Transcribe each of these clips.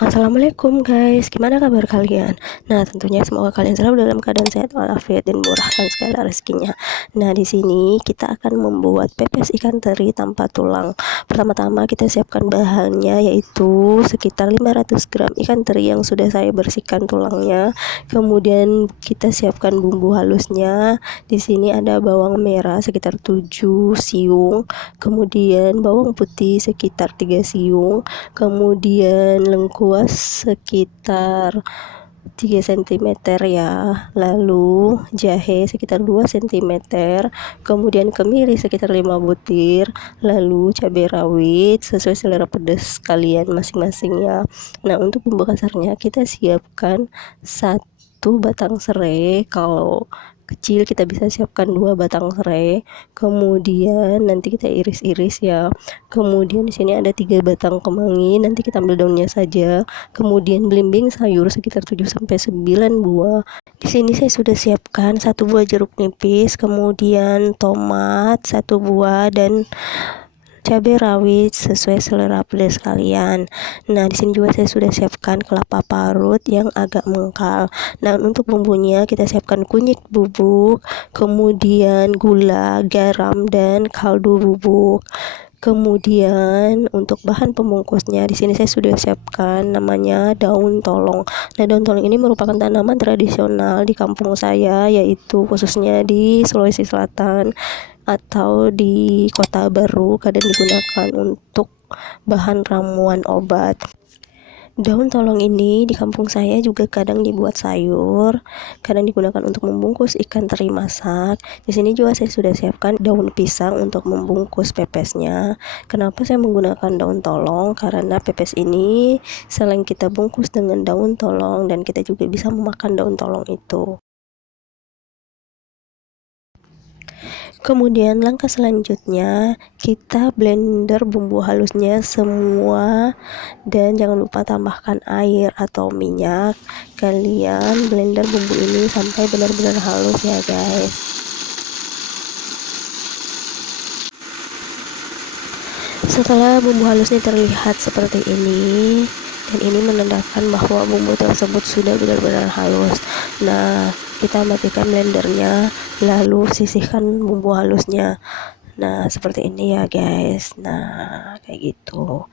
Assalamualaikum guys, gimana kabar kalian? Nah, tentunya semoga kalian selalu dalam keadaan sehat walafiat dan murahkan segala rezekinya. Nah, di sini kita akan membuat pepes ikan teri tanpa tulang. Pertama-tama kita siapkan bahannya, yaitu sekitar 500 gram ikan teri yang sudah saya bersihkan tulangnya. Kemudian kita siapkan bumbu halusnya. Di sini ada bawang merah sekitar 7 siung, kemudian bawang putih sekitar 3 siung, kemudian lengkuas sekitar 3 cm ya, lalu jahe sekitar 2 cm, kemudian kemiri sekitar 5 butir, lalu cabai rawit sesuai selera pedas kalian masing-masing ya. Nah, untuk bumbu kasarnya kita siapkan 1 batang serai, kalau kecil kita bisa siapkan 2 batang serai, kemudian nanti kita iris-iris ya. Kemudian di sini ada 3 batang kemangi, nanti kita ambil daunnya saja. Kemudian belimbing sayur sekitar 7 sampai 9 buah. Di sini saya sudah siapkan 1 buah jeruk nipis, kemudian tomat 1 buah, dan cabai rawit sesuai selera pedas kalian. Nah, di sini juga saya sudah siapkan kelapa parut yang agak mengkal. Nah, untuk bumbunya kita siapkan kunyit bubuk, kemudian gula, garam, dan kaldu bubuk. Kemudian untuk bahan pembungkusnya di sini saya sudah siapkan namanya daun tolong. Nah, daun tolong ini merupakan tanaman tradisional di kampung saya, yaitu khususnya di Sulawesi Selatan atau di Kota Baru, kadang digunakan untuk bahan ramuan obat. Daun tolong ini di kampung saya juga kadang dibuat sayur, kadang digunakan untuk membungkus ikan teri masak. Di sini juga saya sudah siapkan daun pisang untuk membungkus pepesnya. Kenapa saya menggunakan daun tolong? Karena pepes ini selain kita bungkus dengan daun tolong, dan kita juga bisa memakan daun tolong itu. Kemudian langkah selanjutnya kita blender bumbu halusnya semua, dan jangan lupa tambahkan air atau minyak. Kalian blender bumbu ini sampai benar-benar halus ya guys. Setelah bumbu halusnya terlihat seperti ini, dan ini menandakan bahwa bumbu tersebut sudah benar-benar halus. Nah, kita matikan blendernya, lalu sisihkan bumbu halusnya. Nah, seperti ini ya guys. Nah, kayak gitu.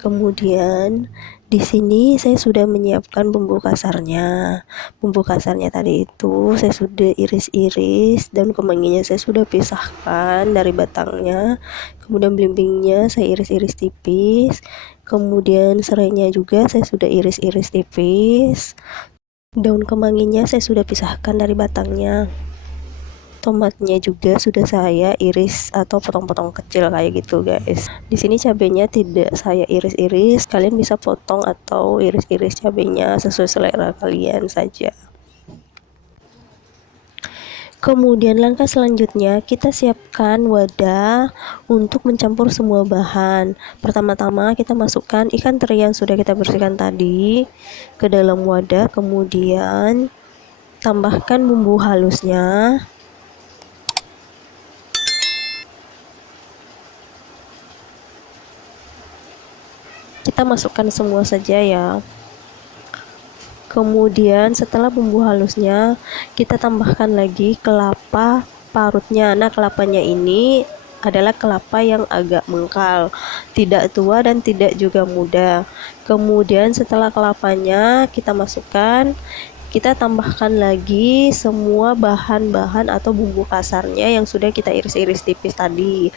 Kemudian di sini saya sudah menyiapkan bumbu kasarnya. Bumbu kasarnya tadi itu saya sudah iris-iris, dan kemanginya saya sudah pisahkan dari batangnya. Kemudian belimbingnya saya iris-iris tipis. Kemudian serainya juga saya sudah iris-iris tipis. Daun kemanginya saya sudah pisahkan dari batangnya. Tomatnya juga sudah saya iris atau potong-potong kecil kayak gitu guys. Di sini cabenya tidak saya iris-iris, kalian bisa potong atau iris-iris cabenya sesuai selera kalian saja. Kemudian langkah selanjutnya kita siapkan wadah untuk mencampur semua bahan. Pertama-tama kita masukkan ikan teri yang sudah kita bersihkan tadi ke dalam wadah, kemudian tambahkan bumbu halusnya. Kita masukkan semua saja ya. Kemudian setelah bumbu halusnya kita tambahkan lagi kelapa parutnya. Nah, kelapanya ini adalah kelapa yang agak mengkal, tidak tua dan tidak juga muda. Kemudian setelah kelapanya kita masukkan, kita tambahkan lagi semua bahan-bahan atau bumbu kasarnya yang sudah kita iris-iris tipis tadi.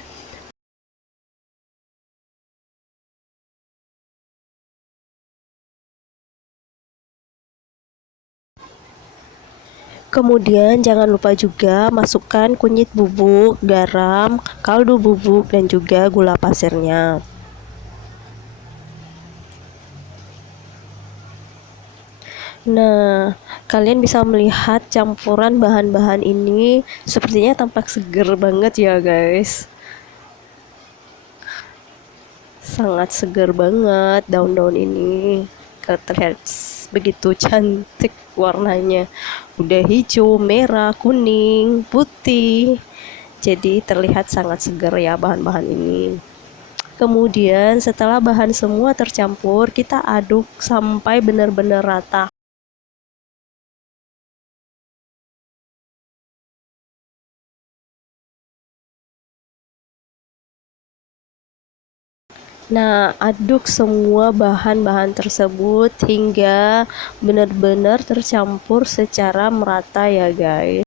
Kemudian jangan lupa juga masukkan kunyit bubuk, garam, kaldu bubuk, dan juga gula pasirnya. Nah, kalian bisa melihat campuran bahan-bahan ini sepertinya tampak seger banget ya guys. Sangat segar banget daun-daun ini, terlihat begitu cantik warnanya, udah hijau, merah, kuning, putih. jadi terlihat sangat segar ya bahan-bahan ini. Kemudian setelah bahan semua tercampur, kita aduk sampai benar-benar rata. Nah, aduk semua bahan-bahan tersebut hingga benar-benar tercampur secara merata ya guys.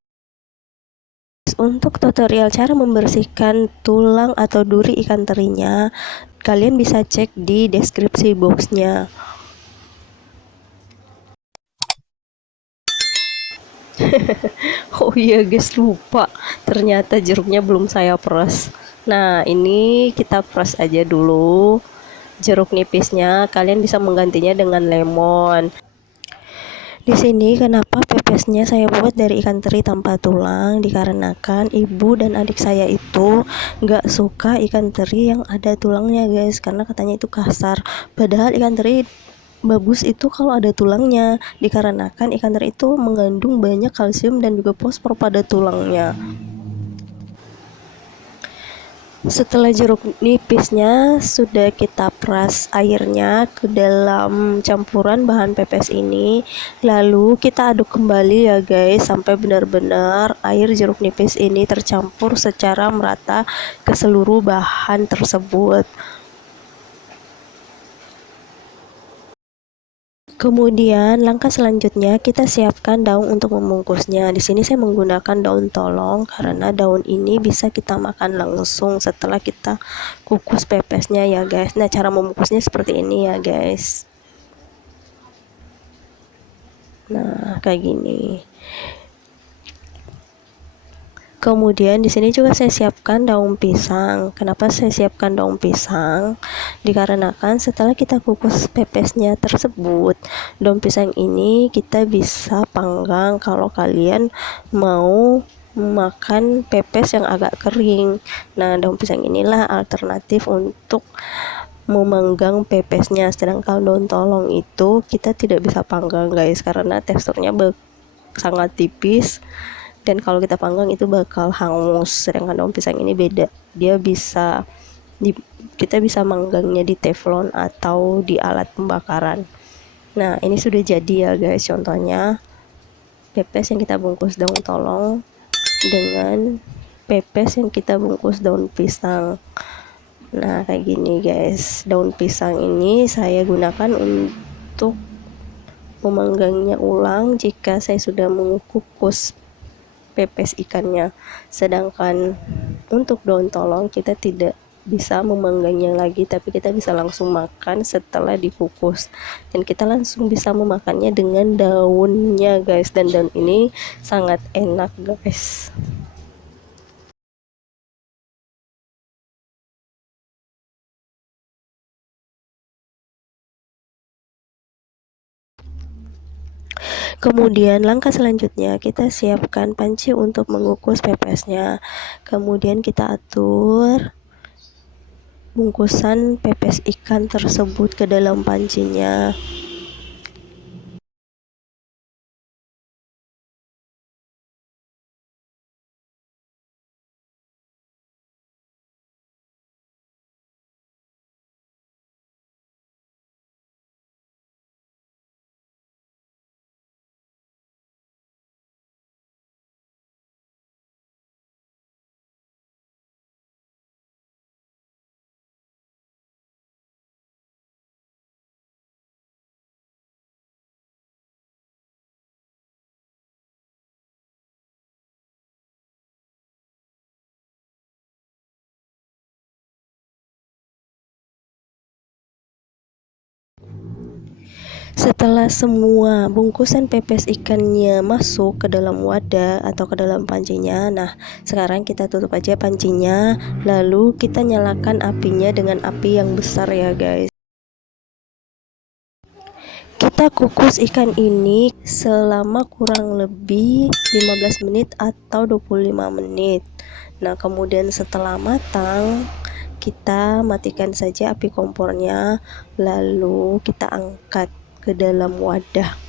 Untuk tutorial cara membersihkan tulang atau duri ikan terinya, kalian bisa cek di deskripsi boxnya. Oh iya guys, lupa, ternyata jeruknya belum saya peras. Nah, ini kita peras aja dulu jeruk nipisnya. Kalian bisa menggantinya dengan lemon. Di sini kenapa pepesnya saya buat dari ikan teri tanpa tulang, dikarenakan ibu dan adik saya itu nggak suka ikan teri yang ada tulangnya guys, karena katanya itu kasar. Padahal ikan teri bagus itu kalau ada tulangnya, dikarenakan ikan teri itu mengandung banyak kalsium dan juga fosfor pada tulangnya. Setelah jeruk nipisnya sudah kita peras airnya ke dalam campuran bahan pepes ini, lalu kita aduk kembali ya guys sampai benar-benar air jeruk nipis ini tercampur secara merata ke seluruh bahan tersebut. Kemudian langkah selanjutnya kita siapkan daun untuk membungkusnya. Di sini saya menggunakan daun tolong karena daun ini bisa kita makan langsung setelah kita kukus pepesnya ya guys. Nah, cara membungkusnya seperti ini ya guys. Nah, kayak gini. Kemudian di sini juga saya siapkan daun pisang. Kenapa saya siapkan daun pisang? Dikarenakan setelah kita kukus pepesnya tersebut, daun pisang ini kita bisa panggang kalau kalian mau makan pepes yang agak kering. Nah, daun pisang inilah alternatif untuk memanggang pepesnya. Sedangkan daun tolong itu kita tidak bisa panggang guys, karena teksturnya sangat tipis. Dan kalau kita panggang itu bakal hangus. Sedangkan daun pisang ini beda, dia bisa kita bisa manggangnya di teflon atau di alat pembakaran. Nah, ini sudah jadi ya guys, contohnya pepes yang kita bungkus daun tolong dengan pepes yang kita bungkus daun pisang. Nah, kayak gini guys. Daun pisang ini saya gunakan untuk memanggangnya ulang jika saya sudah mengukus pepes ikannya. Sedangkan untuk daun tolong kita tidak bisa memanggangnya lagi, tapi kita bisa langsung makan setelah dikukus, dan kita langsung bisa memakannya dengan daunnya guys. Dan daun ini sangat enak guys. Kemudian langkah selanjutnya kita siapkan panci untuk mengukus pepesnya. Kemudian kita atur bungkusan pepes ikan tersebut ke dalam pancinya. Setelah semua bungkusan pepes ikannya masuk ke dalam wadah atau ke dalam pancinya, nah sekarang kita tutup aja pancinya, lalu kita nyalakan apinya dengan api yang besar ya guys. Kita kukus ikan ini selama kurang lebih 15 menit atau 25 menit. Nah, kemudian setelah matang, kita matikan saja api kompornya, lalu kita angkat ke dalam wadah.